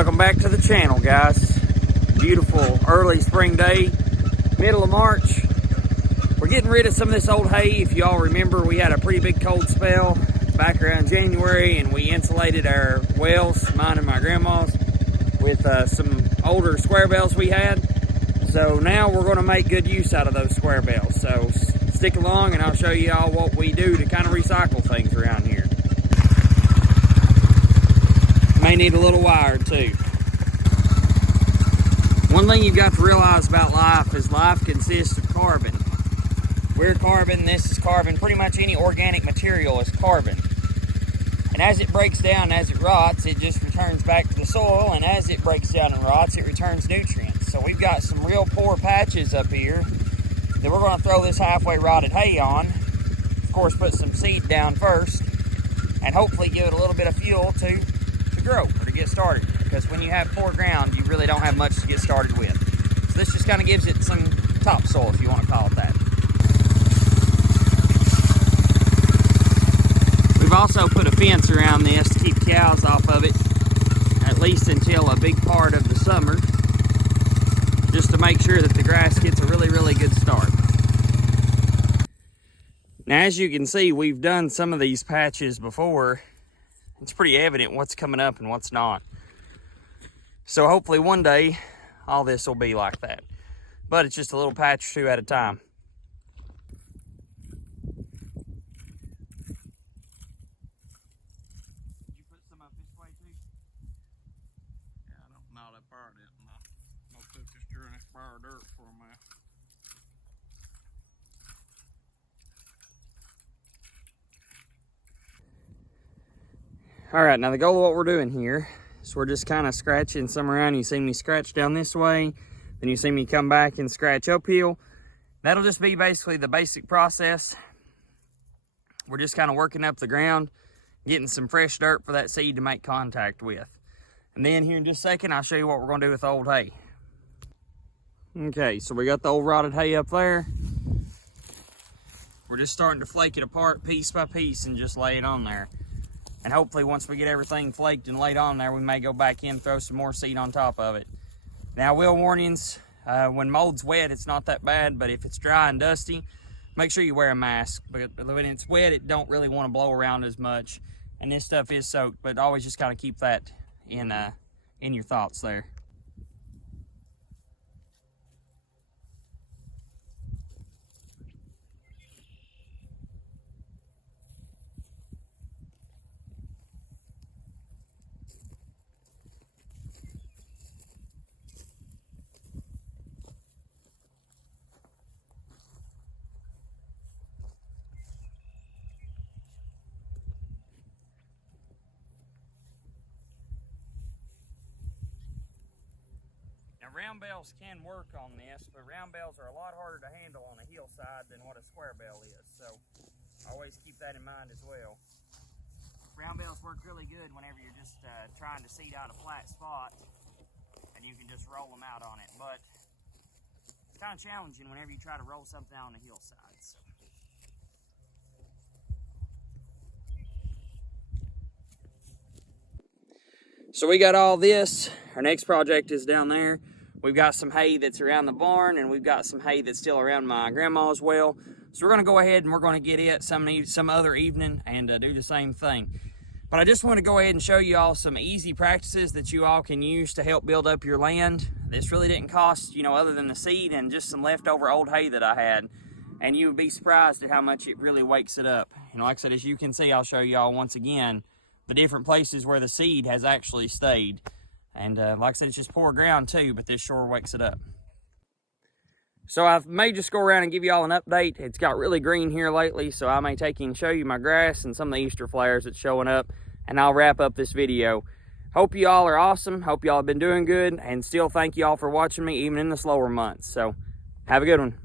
Welcome back to the channel, guys. Beautiful early spring day, middle of March. We're getting rid of some of this old hay. If you all remember, we had a pretty big cold spell back around January, and we insulated our wells, mine and my grandma's, with some older square bells we had. So now we're going to make good use out of those square bells. So stick along and I'll show you all what we do to kind of recycle things around here. May need a little wire too. One thing you've got to realize about life is life consists of carbon. We're carbon, this is carbon, pretty much any organic material is carbon. And as it breaks down, as it rots, it just returns back to the soil, and as it breaks down and rots, it returns nutrients. So we've got some real poor patches up here that we're going to throw this halfway rotted hay on. Of course, put some seed down first, and hopefully give it a little bit of fuel to grow or to get started. Because when you have poor ground, you really don't have much to get started with. So this just kind of gives it some topsoil, if you want to call it that. We've also put a fence around this to keep cows off of it, at least until a big part of the summer, just to make sure that the grass gets a really, really good start. Now, as you can see, we've done some of these patches before. It's pretty evident what's coming up and what's not. So hopefully one day, all this will be like that. But it's just a little patch or two at a time. Did you put some up this way too? Yeah, I don't know that far didn't I? I'll put this during this bar of dirt for a minute. All right, now the goal of what we're doing here is we're just kind of scratching some around. You see me scratch down this way, then you see me come back and scratch uphill. That'll just be basically the basic process. We're just kind of working up the ground, getting some fresh dirt for that seed to make contact with. And then here in just a second, I'll show you what we're gonna do with the old hay. Okay, so we got the old rotted hay up there. We're just starting to flake it apart piece by piece and just lay it on there. And hopefully once we get everything flaked and laid on there, we may go back in and throw some more seed on top of it. Now, will warnings, when mold's wet, it's not that bad, but if it's dry and dusty, make sure you wear a mask. But when it's wet, it don't really want to blow around as much. And this stuff is soaked, but always just kind of keep that in your thoughts there. Now, round bales can work on this, but round bales are a lot harder to handle on a hillside than what a square bale is. So always keep that in mind as well. Round bales work really good whenever you're just trying to seed out a flat spot and you can just roll them out on it. But it's kind of challenging whenever you try to roll something out on a hillside. So we got all this. Our next project is down there. We've got some hay that's around the barn, and we've got some hay that's still around my grandma's well. So we're going to go ahead and we're going to get it some other evening and do the same thing. But I just want to go ahead and show you all some easy practices that you all can use to help build up your land. This really didn't cost, other than the seed and just some leftover old hay that I had. And you would be surprised at how much it really wakes it up. Like I said, as you can see, I'll show you all once again the different places where the seed has actually stayed. And like I said, it's just poor ground too, but this sure wakes it up. So I may just go around and give you all an update. It's got really green here lately, so I may take you and show you my grass and some of the Easter flowers that's showing up, and I'll wrap up this video. Hope you all are awesome. Hope you all have been doing good, and still thank you all for watching me even in the slower months. So have a good one.